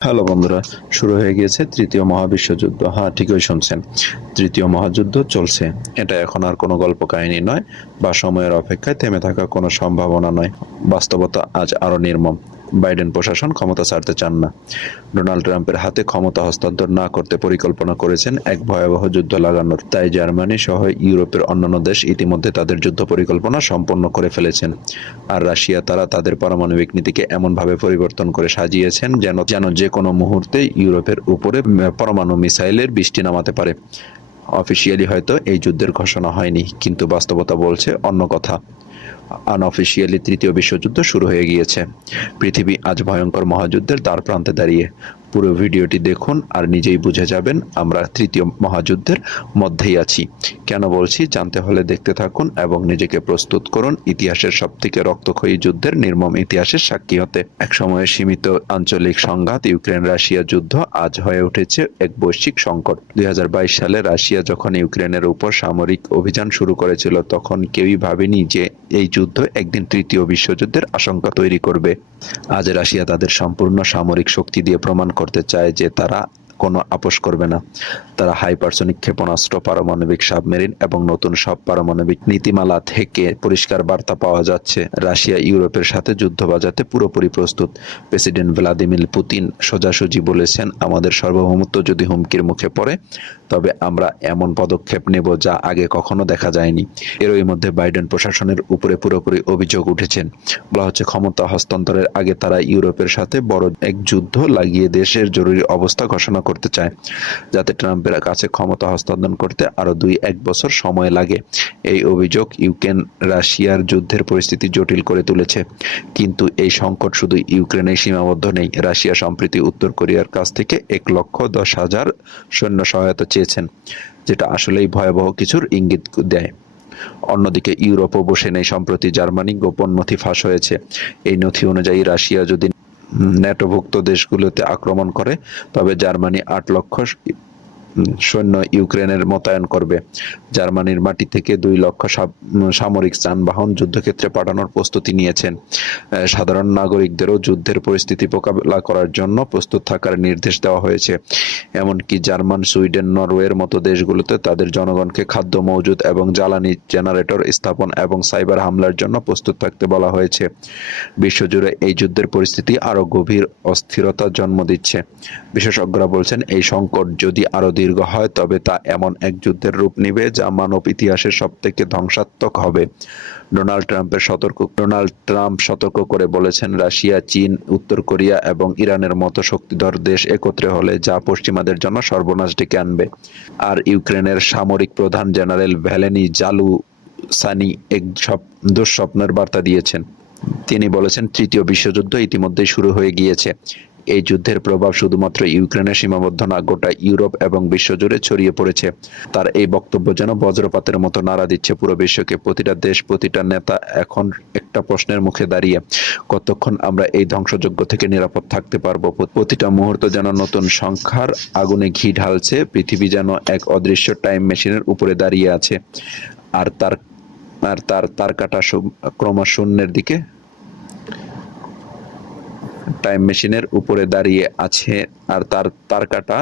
Hello বন্ধুরা, শুরু হয়ে গিয়েছে তৃতীয় মহাবিশ্বযুদ্ধ। হ্যাঁ, ঠিকই শুনছেন, তৃতীয় মহাযুদ্ধ চলছে। এটা এখন আর কোনো গল্প কাহিনী নয় বা সময়ের অপেক্ষায় থেমে থাকা কোনো সম্ভাবনা নয়। বাস্তবতা আজ আরো নির্মম। বাইডেন প্রশাসন ক্ষমতা ছাড়তে চান না। ডোনাল্ড ট্রাম্পের হাতে ক্ষমতা হস্তান্তর না করতে পরিকল্পনা করেছেন এক ভয়াবহ যুদ্ধ লাগানোর। তাই জার্মানি সহ ইউরোপের অন্যান্য দেশ ইতিমধ্যে তাদের যুদ্ধ পরিকল্পনা সম্পন্ন করে ফেলেছেন। আর রাশিয়া তারা তাদের পারমাণবিক নীতিকে এমনভাবে পরিবর্তন করে সাজিয়েছেন যেন যেন যে কোনো মুহূর্তে ইউরোপের উপরে পরমাণু মিসাইলের বৃষ্টি নামাতে পারে। অফিসিয়ালি হয়তো এই যুদ্ধের ঘোষণা হয়নি, কিন্তু বাস্তবতা বলছে অন্য কথা। আনঅফিসিয়ালি তৃতীয় বিশ্বযুদ্ধ শুরু হয়ে গিয়েছে। পৃথিবী আজ ভয়ঙ্কর মহাযুদ্ধের দ্বার প্রান্তে দাঁড়িয়ে। পুরো ভিডিওটি দেখুন আর নিজেই বুঝে যাবেন আমরা তৃতীয় মহাযুদ্ধের মধ্যেই আছি। কেন বলছি জানতে হলে দেখতে থাকুন এবং নিজেকে প্রস্তুত করুন ইতিহাসের সবথেকে রক্তক্ষয়ী যুদ্ধের নির্মম ইতিহাসের সাক্ষী হতে। একসময় সীমিত আঞ্চলিক সংঘাত ইউক্রেন রাশিয়া যুদ্ধ আজ হয়ে উঠেছে এক বৈশ্বিক সংকট। 2022 সালে রাশিয়া যখন ইউক্রেনের উপর সামরিক অভিযান শুরু করেছিল, তখন কেউই ভাবেনি যে এই যুদ্ধ একদিন তৃতীয় বিশ্বযুদ্ধের আশঙ্কা তৈরি করবে। আজ রাশিয়া তাদের সম্পূর্ণ সামরিক শক্তি দিয়ে প্রমাণ করতে চায় যে তারা কোনো আপোষ করবে না। তারা হাইপারসনিক ক্ষেপণাস্ত্র, পারমাণবিক সাবমেরিন এবং নতুন সব পারমাণবিক নীতিমালা থেকে পরিষ্কার বার্তা পাওয়া যাচ্ছে রাশিয়া ইউরোপের সাথে যুদ্ধ বাজাতে পুরোপুরি প্রস্তুত। প্রেসিডেন্ট ভ্লাদিমির পুতিন সোজাসুজি বলেছেন, আমাদের সার্বভৌমত্ব যদি হুমকির মুখে পড়ে তবে আমরা এমন পদক্ষেপ নেব যা আগে কখনো দেখা যায়নি। এরই মধ্যে বাইডেন প্রশাসনের উপরে পুরোপুরি অভিযোগ উঠেছেন। বলা হচ্ছে ক্ষমতা হস্তান্তরের আগে তারা ইউরোপের সাথে বড় এক যুদ্ধ লাগিয়ে দেশের জরুরি অবস্থা ঘোষণা করতে চায়, যাতে ট্রাম্পের কাছে ক্ষমতা হস্তান্তর করতে আরো 2-1 বছর সময় লাগে। এই অভিযোগ ইউক্রেন রাশিয়ার যুদ্ধের পরিস্থিতি জটিল করে তুলেছে। কিন্তু এই সংকট শুধু ইউক্রেনেই সীমাবদ্ধ নেই। রাশিয়া সম্প্রতি উত্তর কোরিয়ার কাছ থেকে 1,10,000 সৈন্য সহায়তা চেয়েছেন, যেটা আসলেই ভয়াবহ কিছুর ইঙ্গিত দেয়। অন্যদিকে ইউরোপও বসে নেই। সম্প্রতি জার্মানি গোপন নথি ফাঁস হয়েছে। এই নথি অনুযায়ী রাশিয়া যদি ন্যাটোভুক্ত দেশগুলোতে আক্রমণ করে তবে জার্মানি 8 লক্ষ সৈন্য ইউক্রেনের মোতায়েন করবে। জার্মানির মাটি থেকে 2 লক্ষ সামরিক যানবাহন যুদ্ধক্ষেত্রে পাঠানোর প্রস্তুতি নিয়েছেন। সাধারণ নাগরিকদেরও যুদ্ধের পরিস্থিতি মোকাবেলা করার জন্য প্রস্তুত থাকার নির্দেশ দেওয়া হয়েছে। এমনকি জার্মান, সুইডেন, নরওয়ের মতো দেশগুলোতে তাদের জনগণকে খাদ্য মজুদ এবং জ্বালানি জেনারেটর স্থাপন এবং সাইবার হামলার জন্য প্রস্তুত থাকতে বলা হয়েছে। বিশ্বজুড়ে এই যুদ্ধের পরিস্থিতি আরো গভীর অস্থিরতার জন্ম দিচ্ছে। বিশেষজ্ঞরা বলছেন, এই সংকট যদি আরো দীর্ঘ হয় তবে তা এমন এক যুদ্ধের রূপ নেবে যা মানব ইতিহাসের সবথেকে ধ্বংসাত্মক হবে। ডোনাল্ড ট্রাম্প সতর্ক করে বলেছেন, রাশিয়া, চীন, উত্তর কোরিয়া এবং ইরানের মতো শক্তিধর দেশ একত্রে হলে যা পশ্চিমাদের জন্য সর্বনাশ ডেকে আনবে। আর ইউক্রেনের সামরিক প্রধান জেনারেল ভ্যালেনি জালুসানি এক দুঃস্বপ্নের বার্তা দিয়েছেন। তিনি বলেছেন, তৃতীয় বিশ্বযুদ্ধ ইতিমধ্যেই শুরু হয়ে গিয়েছে। এই যুদ্ধের প্রভাব শুধুমাত্র ইউক্রেনে সীমাবদ্ধ না, গোটা ইউরোপ এবং বিশ্বজুড়ে ছড়িয়ে পড়েছে। তার এই বক্তব্য যেন বজ্রপাতের মতো নাড়া দিচ্ছে পুরো বিশ্বকে। প্রতিটা দেশ, প্রতিটা নেতা এখন একটা প্রশ্নের মুখে দাঁড়িয়ে, কতক্ষণ আমরা এই ধ্বংসযজ্ঞ থেকে নিরাপদ থাকতে পারবো। প্রতিটা মুহূর্ত যেন নতুন সংখ্যার আগুনে ঘি ঢালছে। পৃথিবী যেন এক অদৃশ্য টাইম মেশিনের উপরে দাঁড়িয়ে আছে, আর তার কাটা ক্রমশ শূন্যের দিকে টাইম মেশিনের উপরে দাঁড়িয়ে আছে, আর তার কাটা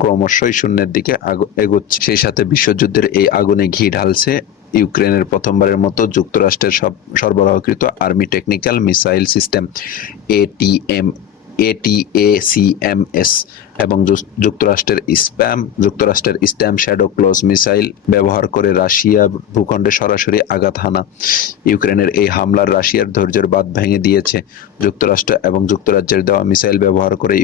ক্রমশই শূন্যের দিকে এগোচ্ছে। সেই সাথে বিশ্বযুদ্ধের এই আগুনে ঘি ঢালছে ইউক্রেনের প্রথমবারের মতো যুক্তরাষ্ট্রের সরবরাহকৃত army technical missile system ATACMS এবং যুক্তরাষ্ট্রের স্প্যাম শ্যাডো ক্লোজ মিসাইল ব্যবহার করে রাশিয়া ভূখণ্ডে সরাসরি আঘাত হানা। ইউক্রেনের এই হামলার রাশিয়ার ধৈর্যের বাঁধ ভেঙে দিয়েছে। যুক্তরাষ্ট্র এবং যুক্তরাজ্যের দেওয়া মিসাইল ব্যবহার করে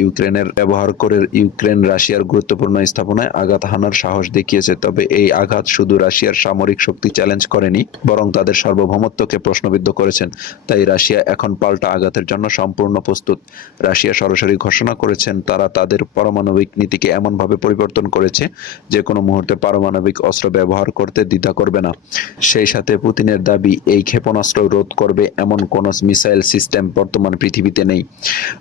ইউক্রেন রাশিয়ার গুরুত্বপূর্ণ স্থাপনায় আঘাত হানার সাহস দেখিয়েছে। তবে এই আঘাত শুধু রাশিয়ার সামরিক শক্তি চ্যালেঞ্জ করেনি, বরং তাদের সার্বভৌমত্বকে প্রশ্নবিদ্ধ করেছেন। তাই রাশিয়া এখন পাল্টা আঘাতের জন্য সম্পূর্ণ প্রস্তুত। রাশিয়া সরাসরি ঘোষণা করেছেন তারা তাদের পারমাণবিক নীতিকে এমনভাবে পরিবর্তন করেছে যে কোনো মুহূর্তে পারমাণবিক অস্ত্র ব্যবহার করতে দ্বিধা করবে না। সেই সাথে পুতিনের দাবি এই ক্ষেপণাস্ত্র রোধ করবে এমন কোনো মিসাইল সিস্টেম বর্তমান পৃথিবীতে নেই।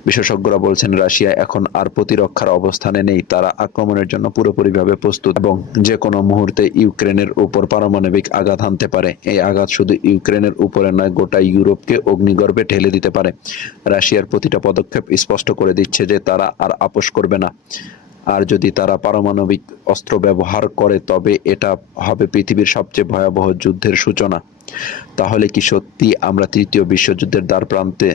বিশেষজ্ঞরা বলছেন রাশিয়া এখন আর প্রতিরক্ষার অবস্থানে নেই, তারা আক্রমণের জন্য পুরোপুরিভাবে প্রস্তুত এবং যে কোনো মুহূর্তে ইউক্রেনের উপর পারমাণবিক আঘাত হানতে পারে। এই আঘাত শুধু ইউক্রেনের উপরে নয়, গোটা ইউরোপকে অগ্নিগর্ভে ঠেলে দিতে পারে। রাশিয়ার প্রতিটা পদক্ষেপ স্পষ্ট করে দিচ্ছে যে তারা আর আপোস করবে না। আর যদি তারা পারমাণবিক অস্ত্র ব্যবহার করে তবে এটা হবে পৃথিবীর সবচেয়ে ভয়াবহ যুদ্ধের সূচনা। তাহলে কি সত্যি আমরা তৃতীয় বিশ্বযুদ্ধের দ্বার প্রান্তে?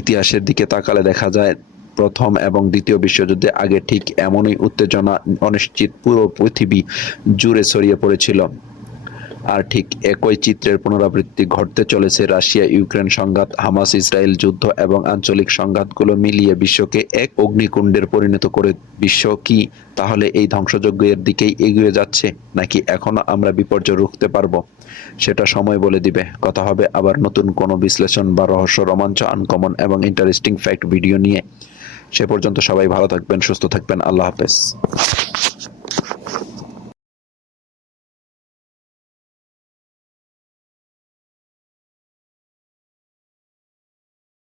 ইতিহাসের দিকে তাকালে দেখা যায় প্রথম এবং দ্বিতীয় বিশ্বযুদ্ধে আগে ঠিক এমনই উত্তেজনা অনিশ্চিত পুরো পৃথিবী জুড়ে ছড়িয়ে পড়েছিল। আর ঠিক একই চিত্রের পুনরাবৃত্তি ঘটতে চলেছে রাশিয়া ইউক্রেন সংঘাত, হামাস ইসরায়েল যুদ্ধ এবং আঞ্চলিক সংঘাতগুলো মিলিয়ে বিশ্বকে এক অগ্নিকুণ্ডের পরিণত করে। বিশ্ব কি তাহলে এই ধ্বংসযজ্ঞের দিকেই এগিয়ে যাচ্ছে, নাকি এখনো আমরা বিপর্যয় রুখতে পারবো? সেটা সময় বলে দিবে। কথা হবে আবার নতুন কোনো বিশ্লেষণ বা রহস্য, রোমাঞ্চ, আনকমন এবং ইন্টারেস্টিং ফ্যাক্ট ভিডিও নিয়ে। সে পর্যন্ত সবাই ভালো থাকবেন, সুস্থ থাকবেন। আল্লাহ হাফেজ।